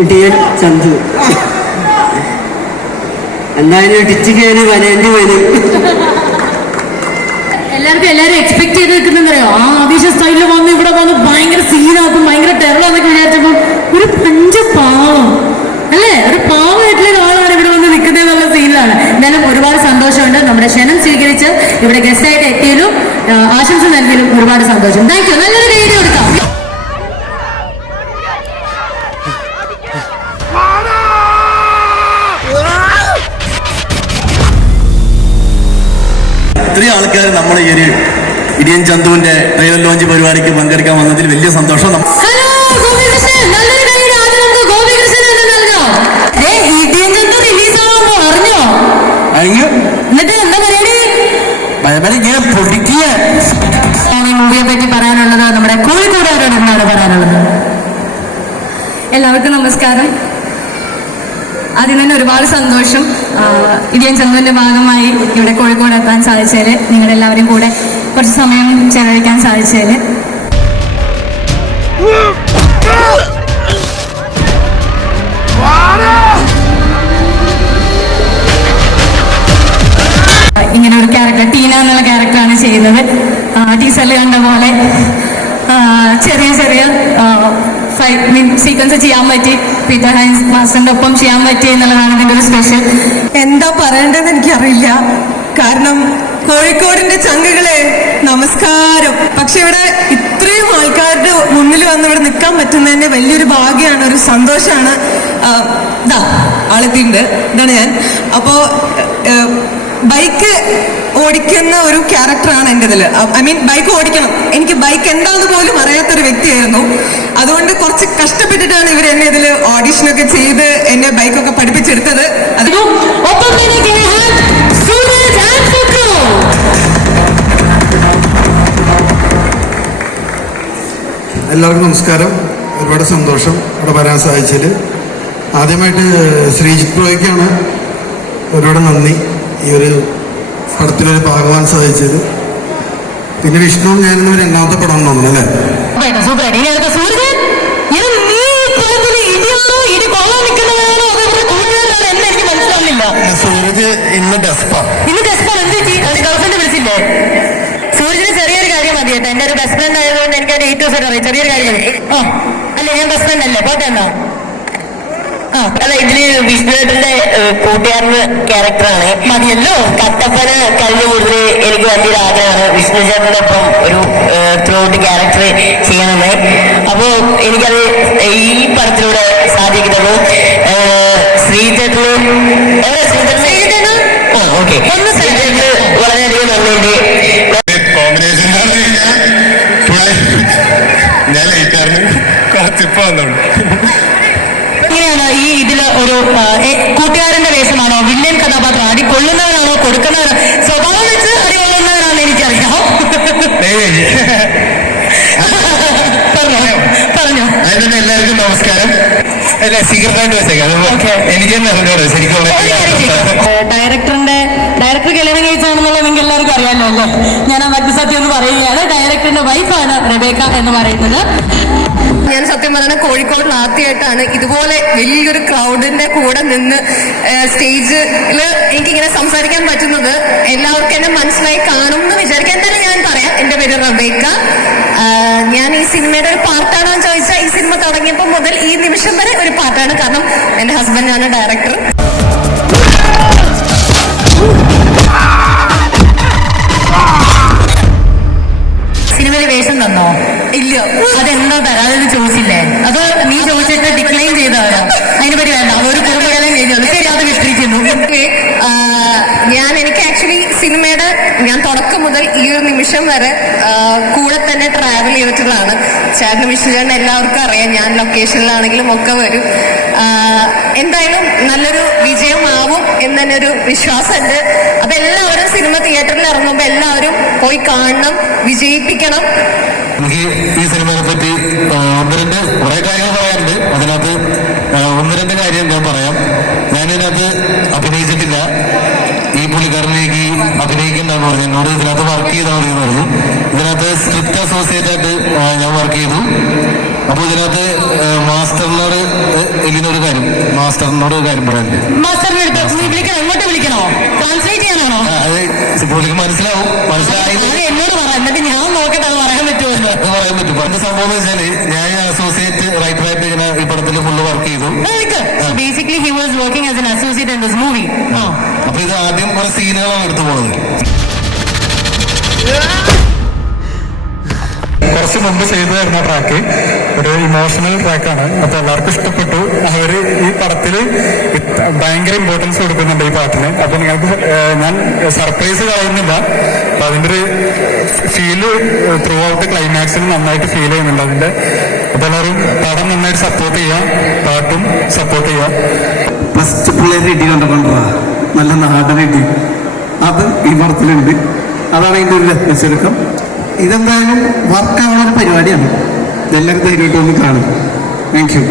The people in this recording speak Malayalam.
ഇടിയൻ ചന്തു. എന്തായാലും ടിച്ചിക്കേന് വനേണ്ടി വരും. എല്ലാവരും എക്സ്പെക്ട് ചെയ്ത് നിൽക്കുന്നറിയോ? ആ ആവേശ സ്റ്റൈലിൽ വന്ന് ഇവിടെ വന്ന് ഭയങ്കര സീനാക്കും, ഭയങ്കര ടെററാന്നൊക്കെ വിചാരിച്ചപ്പോൾ ഒരു പഞ്ചപാവം അല്ലേ, ഒരു പാവമായിട്ടുള്ള ഒരാളാണ് ഇവിടെ വന്ന് നിൽക്കുന്നത് എന്നുള്ള സീനിലാണ്. എന്തായാലും ഒരുപാട് സന്തോഷമുണ്ട്. നമ്മുടെ ക്ഷണം സ്വീകരിച്ച് ഇവിടെ ഗസ്റ്റായിട്ട് എത്തിയതിലും ആശംസ നൽകിയതിലും ഒരുപാട് സന്തോഷം. Thank you. നല്ലൊരു കൈയ്യടി കൊടുക്കാം. ഇത്രയും ആൾക്കാർ നമ്മുടെ ഈ ഒരു ഇടിയൻ ചന്തുവിന്റെ ട്രെയിലർ ലോഞ്ച് പരിപാടിക്ക് പങ്കെടുക്കാൻ വന്നതിൽ വലിയ സന്തോഷം. മൂവിയെ പറ്റി പറയാനുള്ളത് നമ്മുടെ കോഴിക്കോടുകാരോട് എന്താണ് പറയാനുള്ളത്? എല്ലാവർക്കും നമസ്കാരം. ആദ്യം തന്നെ ഒരുപാട് സന്തോഷം ഇടിയൻ ചന്തുവിന്റെ ഭാഗമായി ഇവിടെ കോഴിക്കോട് എത്താൻ സാധിച്ചതിൽ, നിങ്ങളെല്ലാവരും കൂടെ കുറച്ച് സമയം ചെലവഴിക്കാൻ സാധിച്ചതിൽ. ഇങ്ങനെ ഒരു ക്യാരക്ടർ, ടീന എന്നുള്ള ക്യാരക്ടറാണ് ചെയ്യുന്നത്. ടീച്ചറിൽ കണ്ട പോലെ ചെറിയ ചെറിയ സീക്വൻസ് ചെയ്യാൻ പറ്റി, പീറ്റർ ഹൈൻസ് മാസ്റ്ററിന്റെ ഒപ്പം ചെയ്യാൻ പറ്റി എന്നുള്ളതാണ് ഇതിന്റെ ഒരു സ്പെഷ്യൽ. എന്താ പറയേണ്ടതെന്ന് എനിക്കറിയില്ല. കാരണം കോഴിക്കോടിന്റെ ചങ്കുകളെ നമസ്കാരം. പക്ഷെ ഇവിടെ ഇത്രയും ആൾക്കാരുടെ മുന്നിൽ വന്ന് ഇവിടെ നിൽക്കാൻ പറ്റുന്നതിന്റെ വലിയൊരു ഭാഗ്യമാണ്, ഒരു സന്തോഷമാണ്. ആളെത്തിണ്ട്, ഇതാണ് ഞാൻ. അപ്പോ ബൈക്ക് ഓടിക്കുന്ന ഒരു ക്യാരക്ടറാണ് എൻ്റെ ഇതിൽ. ഐ മീൻ ബൈക്ക് ഓടിക്കണം. എനിക്ക് ബൈക്ക് എന്താന്ന് പോലും അറിയാത്തൊരു വ്യക്തിയായിരുന്നു. അതുകൊണ്ട് കുറച്ച് കഷ്ടപ്പെട്ടിട്ടാണ് ഇവർ എന്നെ ഇതിൽ ഓഡിഷനൊക്കെ ചെയ്ത് എന്നെ ബൈക്കൊക്കെ പഠിപ്പിച്ചെടുത്തത്. എല്ലാവർക്കും നമസ്കാരം. ഒരുപാട് സന്തോഷം ഇവിടെ വരാൻ സാധിച്ചതിൽ. ആദ്യമായിട്ട് ശ്രീജിത്ത് ബ്രോയ്ക്കാണ് ഒരുപാട് നന്ദി ഈ ഒരു പടത്തിലൊരു ഭാഗമാൻ സാധിച്ചത്. പിന്നെ വിഷ്ണു ഞാനിന്ന് രണ്ടാമത്തെ പടം തോന്നുന്നു അല്ലേ? സൂരജ് ഇന്ന് വിളിച്ചില്ലേ? സൂരജിന് ചെറിയൊരു കാര്യം മതി കേട്ടോ. എന്റെ ഒരു ബെസ്റ്റ് ഫ്രണ്ട് ആയതുകൊണ്ട് എനിക്ക് ഒരു 8 ദിവസം അറിയാം. ചെറിയൊരു കാര്യം അല്ലേ, ഞാൻ ബെസ്റ്റ് ഫ്രണ്ട് അല്ലേ? പോട്ടെ എന്നാ. അല്ല, ഇതില് വിഷ്ണുവേട്ടന്റെ കൂട്ടുകാരന് ക്യാരക്ടറാണ്. മതിയല്ലോ. കട്ടപ്പന കഴിഞ്ഞ മുതൽ എനിക്ക് വലിയൊരു ആഗ്രഹമാണ് വിഷ്ണു ചേട്ടന്റെ ഒപ്പം ഒരു ത്രൂ ഔട്ട് ക്യാരക്ടർ ചെയ്യണമെന്ന്. അപ്പോ എനിക്കത് ഈ പടത്തിലൂടെ സാധിക്കുന്നത് ശ്രീചേട്ടന് ഓക്കെ ശ്രീചേട്ടന് വളരെയധികം നന്ദിയുണ്ട്. ഞാൻ ലേറ്റായിരുന്നു, കുറച്ചിപ്പോ വന്നോളൂ. എങ്ങനെയാണ് ഈ ഇതില് ഒരു കൂട്ടുകാരന്റെ വേഷമാണോ, വില്ലൻ കഥാപാത്രം, അടി കൊള്ളുന്നവനാണോ, കൊടുക്കുന്നവനോ? സ്വഭാവം വെച്ച് അടി കൊള്ളുന്നവനാണെന്ന് എനിക്കറിയാം. പറഞ്ഞോ. അതിന് എല്ലാവർക്കും നമസ്കാരം. അല്ല, സീക്രട്ടായിട്ട് വെച്ചേക്കാം. എനിക്ക് തന്നെ അറിഞ്ഞോളൂ ശരിക്കും. ഡയറക്ടർ കല്യാണം കഴിച്ചാണെന്നുള്ളത് നിങ്ങൾക്ക് എല്ലാവർക്കും അറിയാമല്ലോ അല്ലേ? ഞാൻ ആ സത്യം എന്ന് പറയുകയാണ്. ഡയറക്ടറിന്റെ വൈഫാണ് റബേക്ക എന്ന് പറയുന്നത്. ഞാൻ സത്യം പറഞ്ഞാൽ കോഴിക്കോട് ആദ്യമായിട്ടാണ് ഇതുപോലെ വലിയൊരു ക്രൗഡിന്റെ കൂടെ നിന്ന് സ്റ്റേജിൽ എനിക്കിങ്ങനെ സംസാരിക്കാൻ പറ്റുന്നത്. എല്ലാവർക്കും എന്നെ മനസ്സിലായി കാണും എന്ന് വിചാരിക്കാൻ തന്നെ ഞാൻ പറയാം. എൻ്റെ പേര് റബേക്ക. ഞാൻ ഈ സിനിമയുടെ ഒരു പാർട്ടാണോ എന്ന് ചോദിച്ചാൽ ഈ സിനിമ തുടങ്ങിയപ്പോൾ മുതൽ ഈ നിമിഷം വരെ ഒരു പാർട്ടാണ്. കാരണം എൻ്റെ ഹസ്ബൻഡാണ് ഡയറക്ടർ. സിനിമയിൽ വേഷം തന്നോ? ഇല്ല. അതെന്താ തരാതെന്ന് ചോദിച്ചില്ലേ? അത് നീ ചോദിച്ചിട്ട് ഡിക്ലൈൻ ചെയ്തവരോ? അതിനെപ്പറ്റി വേണ്ട, അതൊരു കുറുമ്പകാലം കഴിഞ്ഞുള്ളൂ. ശരി, അത് വിസ്തരിക്കുന്നു. എനിക്ക് ആക്ച്വലി സിനിമയുടെ ഞാൻ തുടക്കം മുതൽ ഈ ഒരു നിമിഷം വരെ കൂടെ തന്നെ ട്രാവൽ ചെയ്തിട്ടുള്ളതാണ്. ചേട്ടന് വിഷ്ണുചേട്ടൻ എല്ലാവർക്കും അറിയാം. ഞാൻ ലൊക്കേഷനിലാണെങ്കിലും ഒക്കെ വരും. എന്തായാലും നല്ലൊരു വിജയമാവും എന്ന് തന്നെ ഒരു വിശ്വാസമുണ്ട്. അപ്പൊ എല്ലാവരും സിനിമ തിയേറ്ററിൽ ഇറങ്ങുമ്പോൾ എല്ലാവരും പോയി കാണണം, വിജയിപ്പിക്കണം. എനിക്ക് ഈ സിനിമയെ പറ്റി ഒന്ന് രണ്ട് കുറെ കാര്യങ്ങൾ പറയാറുണ്ട്. അതിനകത്ത് ഒന്ന് രണ്ട് കാര്യം ഞാൻ പറയാം. ഞാനിതിനകത്ത് അഭിനയിച്ചിട്ടില്ല. ഈ പുള്ളിക്കാരനേക്ക് അഭിനയിക്കണ്ടെന്ന് പറഞ്ഞു. എന്നോട് ഇതിനകത്ത് വർക്ക് ചെയ്താൽ മതി എന്ന് പറഞ്ഞു. ഇതിനകത്ത് സ്ക്രിപ്റ്റ് അസോസിയേറ്റ് ആയിട്ട് ഞാൻ വർക്ക് ചെയ്തു. അപ്പോൾ ഇതിനകത്ത് മാസ്റ്ററിനോട് എലിനൊരു കാര്യം, മാസ്റ്ററിനോട് ഒരു കാര്യം പറയാനില്ല. മാസ്റ്ററിന്റെ അടുത്ത് നീ വിളിക്കണോ? എങ്ങോട്ട് വിളിക്കണോ? ട്രാൻസ്ലേറ്റ് ചെയ്യാനാണോ? അത് പുള്ളിക്ക് മനസ്സിലാവും. മനസ്സിലായി അത് എന്നോട് പറ, എന്നിട്ട് ഞാൻ നോക്കട്ടെ അത് പറയാൻ പറ്റുമെന്ന്. അത് പറയാൻ പറ്റും. പറഞ്ഞ സംഭവം എന്ന് വെച്ചാല് ഞാൻ അസോസിയേറ്റ് റൈറ്ററായിട്ട് ഇങ്ങനെ ഈ പടത്തിൽ ഫുള്ള് വർക്ക് ചെയ്തു. Basically he was working as an associate in this movie. അപ്പൊ ഇത് ആദ്യം കുറെ സീനുകളാണ് എടുത്തു പോകുന്നത്. കുറച്ച് മുമ്പ് ചെയ്തു തരുന്ന ട്രാക്ക് ഒരു ഇമോഷണൽ ട്രാക്കാണ്. അപ്പൊ എല്ലാവർക്കും ഇഷ്ടപ്പെട്ടു. അവര് ഈ പടത്തിൽ ഭയങ്കര ഇമ്പോർട്ടൻസ് കൊടുക്കുന്നുണ്ട് ഈ പാട്ടിന്. അപ്പൊ നിങ്ങൾക്ക് ഞാൻ സർപ്രൈസ് കളയുന്നില്ല. അപ്പൊ അതിന്റെ ഒരു ഫീല് ത്രൂ ഔട്ട് ക്ലൈമാക്സിൽ നന്നായിട്ട് ഫീൽ ചെയ്യുന്നുണ്ട് അതിന്റെ. അപ്പൊ എല്ലാവരും പടം നന്നായിട്ട് സപ്പോർട്ട് ചെയ്യാം, പാട്ടും സപ്പോർട്ട് ചെയ്യാം. ഫസ്റ്റ് പിള്ളേർ ഇടി കണ്ടുകൊണ്ടാ നല്ല നാടൻ ഇടി, അത് ഈ പടത്തിലുണ്ട്. അതാണ് ഇതിൻ്റെ ഒരു വ്യത്യാസം. ഇതെന്തായാലും വർക്കാവുന്ന ഒരു പരിപാടിയാണ്. ഇതെല്ലാവരും ധൈര്യമായിട്ട് ഒന്ന് കാണും. Thank you.